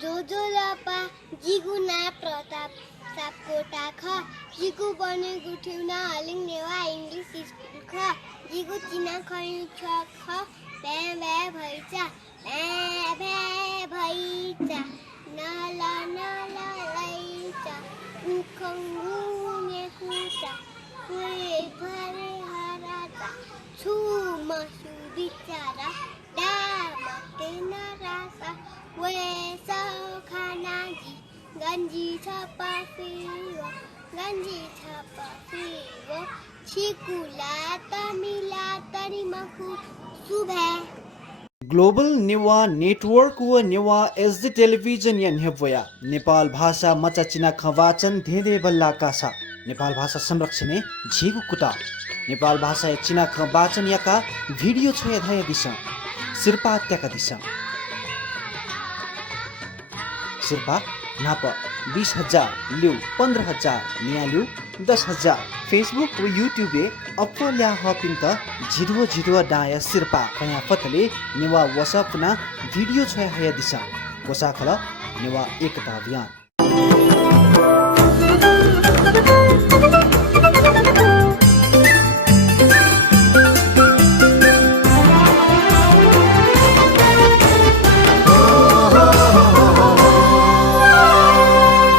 जो लापा जिगुना प्रताप सापकोटा ख जिगु बने गुठ्युना हलिङ नेवा इङ्ग्लिस स्कुल ख जिगु चिना खयु छ ख भ्या भ्या भैचा भ्या भ्या भैचा नला नला लैचा उखङ गुने कुचा कुरे भरे हराचा छु मसु बिचारा डामटे नरासा वेसो खानाजी गन्जी छपाफिवो गन्जी छपाफिवो छिकुला तमिला तरिमखु सुभे ग्लोबल नेवा नेटवर्क व नेवा एसडी टेलिभिजन या नेभया नेपाल भाषा मचाचिना खवाचन धेधे बल्ला कासा नेपाल भाषा संरक्षण झिगु कुटा नेपाल भाषा चिना खवाचन याका भिडियो छोया धय दिशा सिरपा त्याका दिशा सिरपा नाप 20,000 लिउ 15,000 निया लिउ 10,000 फेसबुक व यूट्यूब अपल्या हपिन त झिडुवा डाय सिरपा कया फतले नेवा वसपना भिडियो छोया हया दिशा वसा खल नेवा एकता अभियान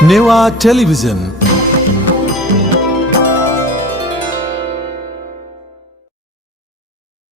नेवा टेलिभिजन